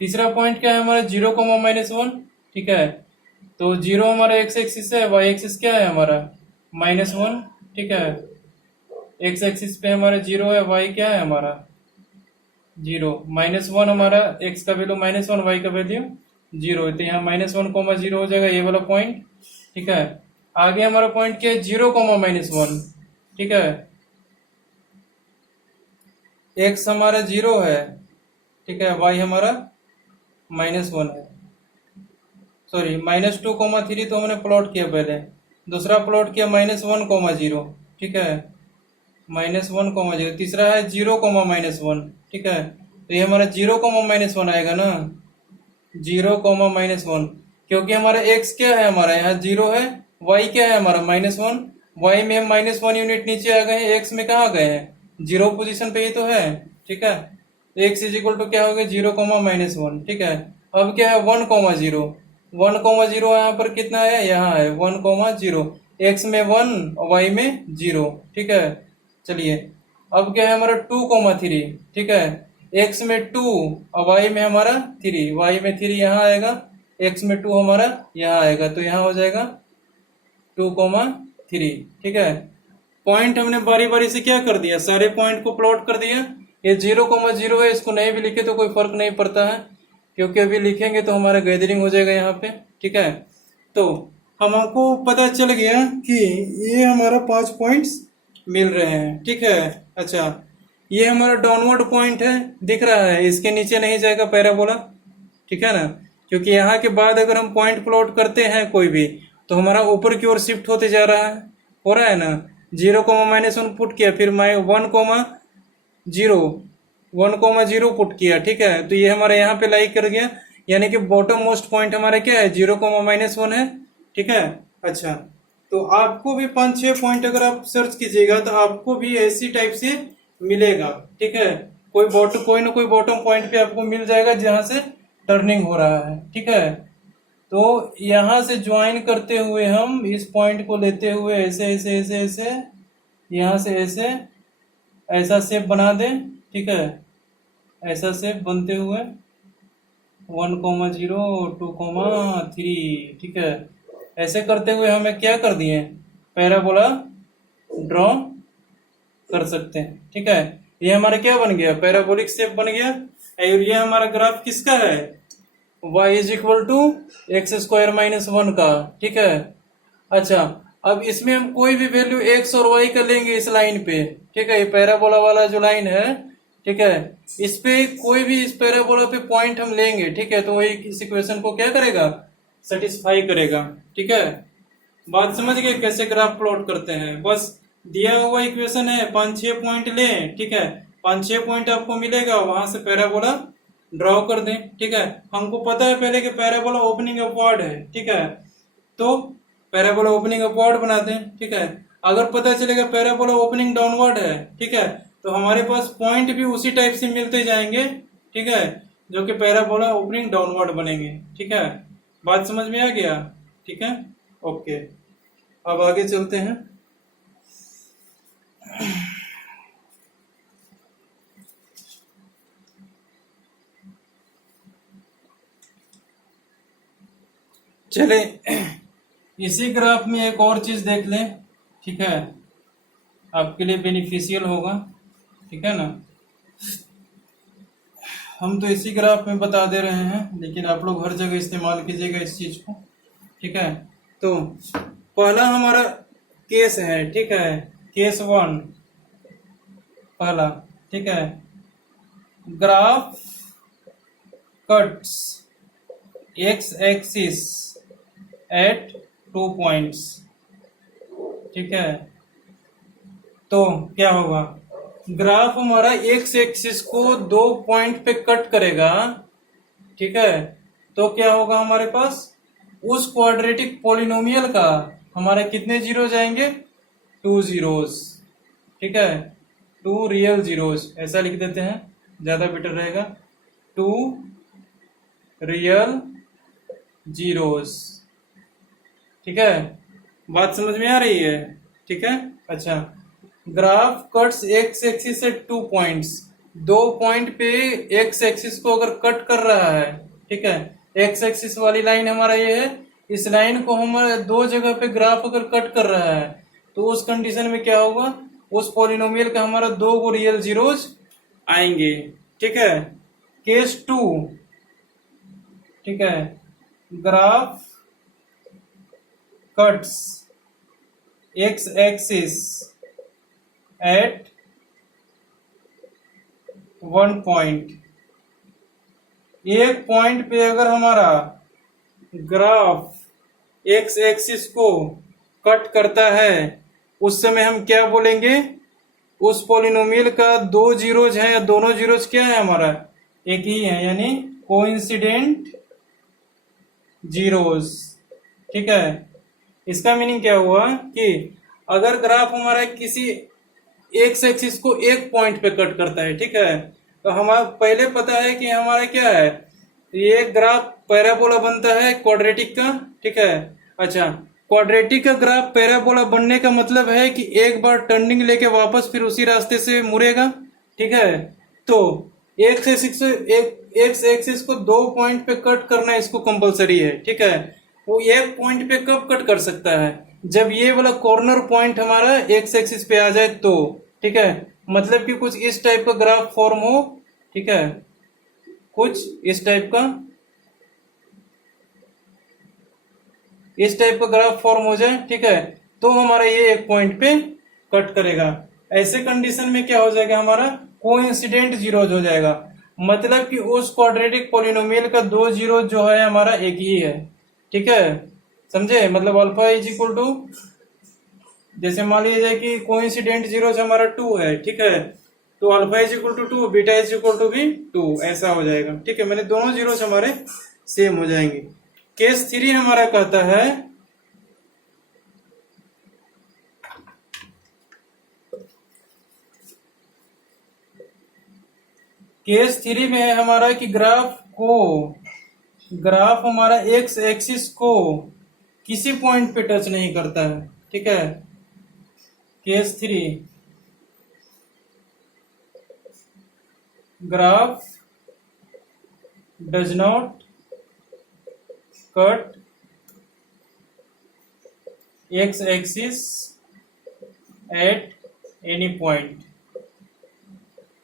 तीसरा पॉइंट क्या है हमारा 0, -1, ठीक है। तो 0 हमारा x एक्सिस है, y एक्सिस क्या है हमारा -1, ठीक है। x एक्सिस पे हमारा 0 है, y क्या है हमारा 0, -1 हमारा x का वैल्यू -1, y का वैल्यू 0, तो यहाँ -1, 0 हो जाएगा ये वाला पॉइंट, ठीक है। आगे हमारा पॉइंट क्या है 0, -1, ठीक है। x हमारा 0 है, ठीक है, y हमारा -1 है। सॉरी -2, 3 तो हमने प्लॉट किया पहले, दूसरा प्लॉट किया -1, 0, ठीक है, -1, 0। तीसरा है 0, -1, ठीक है। तो ये हमारा 0, -1 आएगा ना, 0, -1, क्योंकि हमारा x क्या है हमारा यहाँ 0 है, y क्या है हमारा -1, y में हम -1 यूनिट नीचे आ गए हैं, x में कहाँ गए हैं 0 पोजीशन पे ही तो है, ठीक है। x इक्वल टू क्या हो गया 0, -1, ठीक है। अब क्या है 1, 0, 1, 0 यहाँ पर कितना है, यहाँ है 1, 0। x में 1 और y में 0, ठीक है। चलिए अब क्या है हमारा 2,3, ठीक है। x में 2 और y में हमारा 3, y में 3 यहाँ आएगा, x में 2 हमारा यहाँ आएगा, तो यहाँ हो जाएगा 2,3, ठीक है। पॉइंट हमने बारी बारी से क्या कर दिया, सारे पॉइंट को प्लॉट कर दिया। ये 0,0 है, इसको नहीं भी लिखे तो कोई फर्क नहीं पड़ता है, क्योंकि अभी लिखेंगे तो हमारा गैदरिंग हो जाएगा यहाँ पे, ठीक है। तो हमको पता चल गया कि ये हमारा 5 पॉइंट्स मिल रहे हैं, ठीक है। अच्छा, ये हमारा डाउनवर्ड पॉइंट है, दिख रहा है, इसके नीचे नहीं जाएगा पैराबोला, ठीक है ना, क्योंकि यहाँ के बाद अगर हम पॉइंट प्लॉट करते हैं कोई भी तो हमारा ऊपर की ओर शिफ्ट होते जा रहा है, हो रहा है ना। 0,-1 पुट किया, फिर मैं 1,0 पुट किया, ठीक है। तो ये हमारा यहाँ पे लाई कर गया, यानी कि बॉटम मोस्ट पॉइंट हमारा क्या है, 0,-1 है, ठीक है। अच्छा, तो आपको भी 5-6 पॉइंट अगर आप सर्च कीजिएगा तो आपको भी ऐसी टाइप से मिलेगा, ठीक है। कोई ना कोई बॉटम पॉइंट पे आपको मिल जाएगा जहां से टर्निंग हो रहा है, ठीक है। तो यहां से ज्वाइन करते हुए हम इस पॉइंट को लेते हुए ऐसे ऐसे ऐसे ऐसे यहां से ऐसे ऐसा शेप बना दें, ठीक है। ऐसा शेप बनते हुए 1,0 2,3, ठीक है। ऐसे करते हुए हमें क्या कर दिए, पैराबोला ड्रॉ कर सकते हैं, ठीक है। ये हमारा क्या बन गया, पैराबोलिक शेप बन गया। और ये हमारा ग्राफ किसका है, y is equal to x² - 1 का, ठीक है। अच्छा, अब इसमें हम कोई भी वैल्यू x और y का लेंगे इस लाइन पे, ठीक है। ये पैराबोला वाला जो लाइन है, ठीक है, इस पे कोई भी इस पैराबोला पे पॉइंट हम लेंगे, ठीक है, तो वही इस इक्वेशन को क्या करेगा, सेटिस्फाई करेगा, ठीक है। बात समझ गए कैसे ग्राफ प्लॉट करते हैं। बस दिया हुआ इक्वेशन है, 5-6 पॉइंट लें, ठीक है, 5-6 पॉइंट आपको मिलेगा, वहां से पैराबोला ड्रॉ कर दें, ठीक है। हमको पता है पहले कि पैराबोला ओपनिंग अपवर्ड है, ठीक है, तो पैराबोला ओपनिंग अपवर्ड बना दें, ठीक है। अगर पता चलेगा पैराबोला ओपनिंग डाउनवर्ड है, ठीक है, तो हमारे पास पॉइंट भी उसी टाइप से मिलते जाएंगे, ठीक है, जो कि पैराबोला ओपनिंग डाउनवर्ड बनेंगे, ठीक है। बात समझ में आ गया, ठीक है, ओके। अब आगे चलते हैं। चले इसी ग्राफ में एक और चीज देख लें, ठीक है, आपके लिए बेनिफिशियल होगा, ठीक है ना। हम तो इसी ग्राफ में बता दे रहे हैं, लेकिन आप लोग हर जगह इस्तेमाल कीजिएगा इस चीज को, ठीक है। तो पहला हमारा केस है, ठीक है, केस 1 पहला, ठीक है। Graph cuts x axis at 2 points, ठीक है। तो क्या होगा, ग्राफ हमारा x एक्सिस को 2 पॉइंट पे कट करेगा, ठीक है। तो क्या होगा हमारे पास, उस क्वाड्रेटिक पॉलिनोमियल का हमारे कितने जीरो जाएंगे, 2 जीरोस, ठीक है, 2 रियल जीरोस, ऐसा लिख देते हैं, ज्यादा बेटर रहेगा, 2 रियल जीरोस, ठीक है। बात समझ में आ रही है, ठीक है। अच्छा, ग्राफ कट्स एक्स एक्सिस से 2 पॉइंट्स, 2 पॉइंट पे एक्स एक्सिस को अगर कट कर रहा है, ठीक है, एक्स एक्सिस वाली लाइन हमारा ये है, इस लाइन को हमारे 2 जगह पे ग्राफ अगर कट कर रहा है, तो उस कंडीशन में क्या होगा, उस पॉलिनोमियल का हमारा 2 गो रियल जीरोज आएंगे, ठीक है। केस 2, ठीक है, graph cuts x axis at 1 point, एक पॉइंट पे अगर हमारा ग्राफ एक्स एक्सिस को कट करता है, उस समय हम क्या बोलेंगे, उस पॉलिनोमियल का 2 जीरोज है, या दोनों जीरोज क्या है हमारा, एक ही है, यानी कोइंसिडेंट जीरोज, ठीक है। इसका मीनिंग क्या हुआ कि अगर ग्राफ हमारा किसी एक्स एक्सिस को एक पॉइंट पे कट करता है, ठीक है, तो हमारा पहले पता है कि हमारा क्या है, ये ग्राफ पैराबोला बनता है क्वाड्रेटिक का, ठीक है। अच्छा, क्वाड्रेटिक का ग्राफ पैराबोला बनने का मतलब है कि एक बार टर्निंग लेके वापस फिर उसी रास्ते से मुड़ेगा, ठीक है। तो एक्स एक्सिस को 2 पॉइंट पे कट करना इसको कंपलसरी है, ठीक है। वो एक पॉइंट पे कब कट कर सकता है, जब ये वाला कॉर्नर पॉइंट हमारा एक्स एक्सिस पे आ जाए तो, ठीक है। मतलब कि कुछ इस टाइप का ग्राफ फॉर्म हो, ठीक है, कुछ इस टाइप का ग्राफ फॉर्म हो जाए, ठीक है, तो हमारा ये एक पॉइंट पे कट करेगा। ऐसे कंडीशन में क्या हो जाएगा, हमारा कोइंसिडेंट जीरोज हो जाएगा। मतलब कि उस क्वाड्रेटिक पॉलिनोमियल का 2 जीरो जो है हमारा एक ही है, ठीक है, समझे। मतलब अल्फा इज इक्वल टू, जैसे मान लीजिए कि कोइंसिडेंट जीरोज हमारा 2 है, ठीक है, तो alpha is equal to 2, beta is equal to भी 2, ऐसा हो जाएगा, ठीक है। मैंने दोनों जीरोज हमारे सेम हो जाएंगे। केस 3 हमारा कहता है में है हमारा कि ग्राफ हमारा एक्स एक्सिस को किसी पॉइंट पे टच नहीं करता है, ठीक है। Case 3, graph does not cut x axis at any point.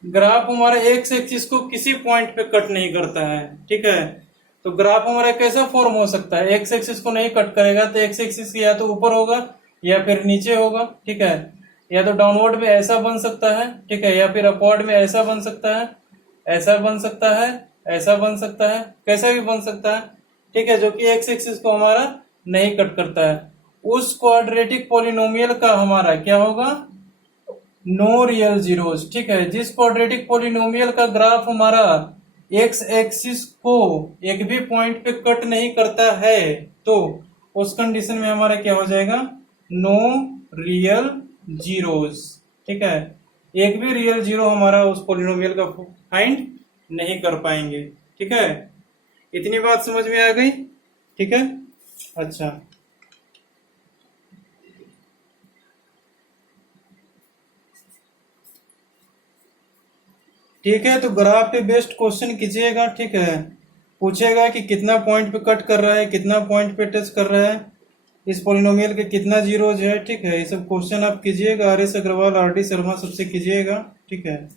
Graph हमारा एक्स एक्सिस को किसी पॉइंट पे कट नहीं करता है, ठीक है। तो ग्राफ हमारा कैसा फॉर्म हो सकता है, एक्स एक्सिस को नहीं कट करेगा तो एक्स एक्सिस या तो ऊपर होगा या फिर नीचे होगा, ठीक है, या तो डाउनवर्ड में ऐसा बन सकता है, ठीक है, या फिर अपवर्ड में ऐसा बन सकता है, ऐसा बन सकता है, ऐसा बन सकता है, कैसा भी बन सकता है, ठीक है, जो कि एक्स एक्सिस को हमारा नहीं कट करता है। उस क्वाड्रेटिक पॉलिनोमियल का हमारा क्या होगा, नो रियल जीरोस, ठीक है। जिस क्वाड्रेटिक पॉलिनोमियल का ग्राफ हमारा एक्स एक्सिस को एक भी पॉइंट पे कट नहीं करता है, तो उस कंडीशन में हमारा क्या हो जाएगा, नो रियल जीरोस, ठीक है। एक भी रियल जीरो हमारा उस पॉलिनोमियल का फाइंड नहीं कर पाएंगे, ठीक है। इतनी बात समझ में आ गई, ठीक है। अच्छा, ठीक है, तो ग्राफ पे बेस्ड क्वेश्चन कीजिएगा, ठीक है। पूछेगा कि कितना पॉइंट पे कट कर रहा है, कितना पॉइंट पे टच कर रहा है, इस पॉलिनोमियल के कितना जीरोज है, ठीक है। ये सब क्वेश्चन आप कीजिएगा, R S Agarwal, R D Sharma सबसे कीजिएगा, ठीक है।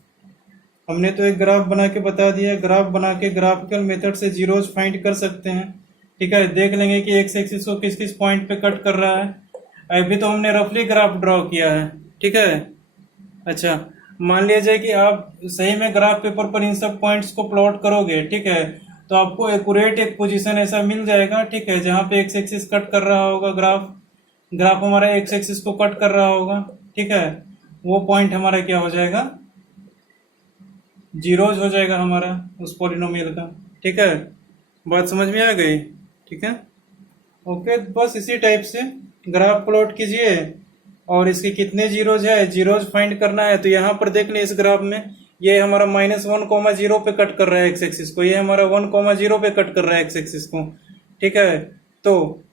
हमने तो एक ग्राफ बना के बता दिया, ग्राफ बना के ग्राफिकल मेथड से जीरोज फाइंड कर सकते हैं, ठीक है। देख लेंगे कि एक्स एक्सिस को किस किस पॉइंट पे कट कर रहा है। अभी तो हमने रफली ग्राफ ड्रॉ किया है, ठीक है। अच्छा, मान लीजिए कि आप सही में ग्राफ पेपर पर इन सब पॉइंट्स को प्लॉट करोगे, ठीक है, तो आपको एक्यूरेट एक पोजीशन ऐसा मिल जाएगा, ठीक है, जहां पे एक्स एक्सिस कट कर रहा होगा, ग्राफ हमारा एक्स एक्सिस को कट कर रहा होगा, ठीक है। वो पॉइंट हमारा क्या हो जाएगा, जीरोज हो जाएगा हमारा उस पॉलिनोमियल का, ठीक है। बात समझ में आ गई, ठीक है। ओके, बस इसी टाइप से ग्राफ प्लॉट कीजिए और इसके कितने जीरोज है, जीरोज फाइंड करना है। तो यहाँ पर देख लें, इस ग्राफ में ये हमारा -1,0 पे कट कर रहा है एक्स एक्सिस को, ये हमारा 1,0 पे कट कर रहा है एक्स एक्सिस को, ठीक है। तो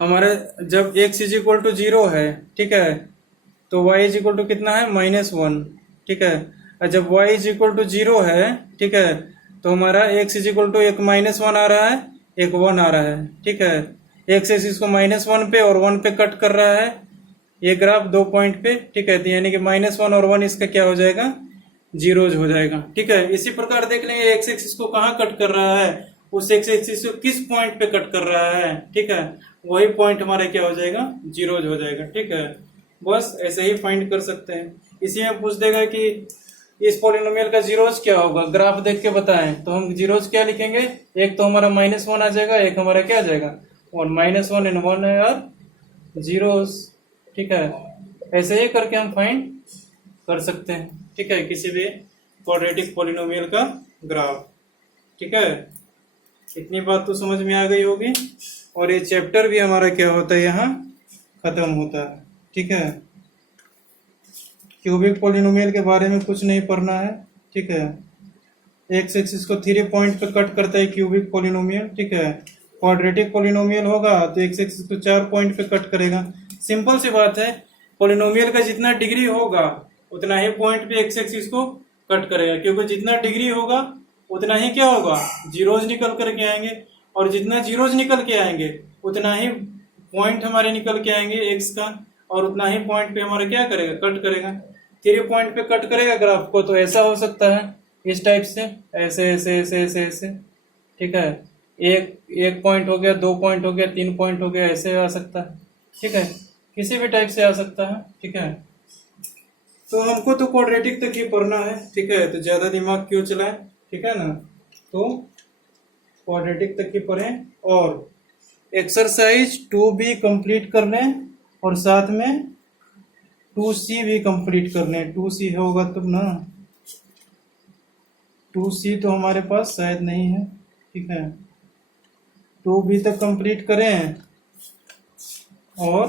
हमारे जब x इज इक्वल टू 0 है, ठीक है, तो y इज इक्वल टू कितना है, -1, ठीक है। और जब y इज इक्वल टू 0 है, ठीक है, तो हमारा x इज इक्वल टू एक -1 आ रहा है, एक 1 आ रहा है, ठीक है। एक्स एक्सिस को -1 पे और 1 पे कट कर रहा है ये ग्राफ 2 पॉइंट पे, ठीक है। तो यानी कि -1 और 1 इसका क्या हो जाएगा, जीरोज हो जाएगा, ठीक है। इसी प्रकार देख लेंगे एक्स एक्सिस को कहाँ कट कर रहा है, उस एक्स एक्सिस को किस पॉइंट पे कट कर रहा है, ठीक है, वही पॉइंट हमारा क्या हो जाएगा, जीरोज हो जाएगा, ठीक है। बस ऐसे ही फाइंड कर सकते हैं। इसी में पूछ देगा कि इस पॉलिनोमियल का जीरोज क्या होगा, ग्राफ देख के बताएं, तो हम जीरोज क्या लिखेंगे, एक तो हमारा -1 आ जाएगा, एक हमारा क्या आ जाएगा, और -1 एंड 1 है और जीरोस, ठीक है। ऐसे ही करके हम फाइंड कर सकते हैं, ठीक है, किसी भी क्वाड्रेटिक पॉलिनोमियल का ग्राफ, ठीक है। इतनी बात तो समझ में आ गई होगी। और ये चैप्टर भी हमारा क्या होता है, यहाँ खत्म होता है, ठीक है। क्यूबिक पॉलिनोमियल के बारे में कुछ नहीं पढ़ना है, ठीक है। एक्स एक्सिस को 3 पॉइंट पे कट करता है क्यूबिक पॉलिनोमियल, ठीक है। क्वाड्रेटिक पोलिनोमियल होगा तो एक्स एक्सिस को 4 पॉइंट पे कट करेगा। सिंपल सी बात है, पोलिनोमियल का जितना डिग्री होगा उतना ही पॉइंट पे एक्स एक्सिस को कट करेगा, क्योंकि जितना डिग्री होगा उतना ही क्या होगा, जीरोज निकल करके आएंगे, और जितना जीरोज निकल के आएंगे उतना ही पॉइंट हमारे निकल के आएंगे एक्स का, और उतना ही पॉइंट पे हमारा क्या करेगा, कट करेगा। 3 पॉइंट पे कट करेगा ग्राफ को, तो ऐसा हो सकता है इस टाइप से, ऐसे ऐसे ऐसे ऐसे ऐसे, ठीक है। एक पॉइंट हो गया, 2 पॉइंट हो गया, 3 पॉइंट हो गया, ऐसे आ सकता है, ठीक है, किसी भी टाइप से आ सकता है, ठीक है। तो हमको तो क्वाड्रेटिक तक ही पढ़ना है, ठीक है, तो ज्यादा दिमाग क्यों चलाएं, ठीक है ना। तो क्वाड्रेटिक तक ही पढ़ें, और एक्सरसाइज 2B कंप्लीट कर लें, और साथ में 2C भी कंप्लीट कर लें। 2C होगा तब ना, 2C तो हमारे पास शायद नहीं है, ठीक है। 2B तक कंप्लीट करें, और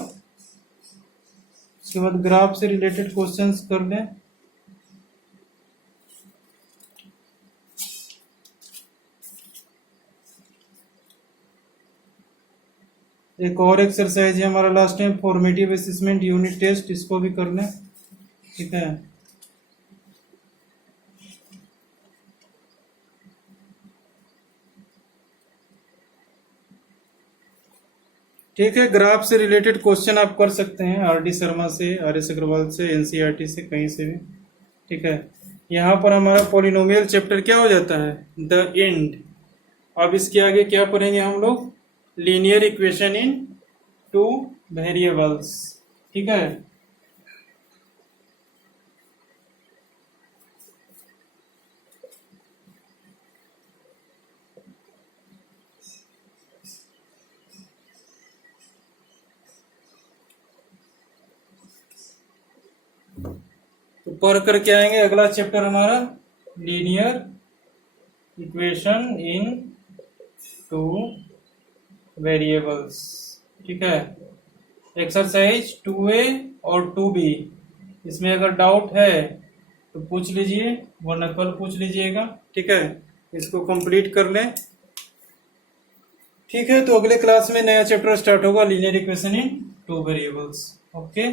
उसके बाद ग्राफ से रिलेटेड क्वेश्चंस कर लें। एक और एक्सरसाइज है हमारा last time, formative assessment unit test, इसको भी कर लें, ठीक है। ठीक है, ग्राफ से रिलेटेड क्वेश्चन आप कर सकते हैं आर.डी. शर्मा से, आर.एस. अग्रवाल से, एनसीईआरटी से, कहीं से भी, ठीक है। यहाँ पर हमारा पॉलिनोमियल चैप्टर क्या हो जाता है, द एंड। अब इसके आगे क्या पढ़ेंगे हम लोग, लीनियर इक्वेशन इन 2 वेरिएबल्स, ठीक है। तो पढ़ करके आएंगे, अगला चैप्टर हमारा लीनियर इक्वेशन इन 2 वेरिएबल्स, ठीक है। एक्सरसाइज 2A और 2B, इसमें अगर डाउट है तो पूछ लीजिए, वरना कल पूछ लीजिएगा, ठीक है। इसको कंप्लीट कर लें, ठीक है। तो अगले क्लास में नया चैप्टर स्टार्ट होगा, linear equation in 2 variables, okay.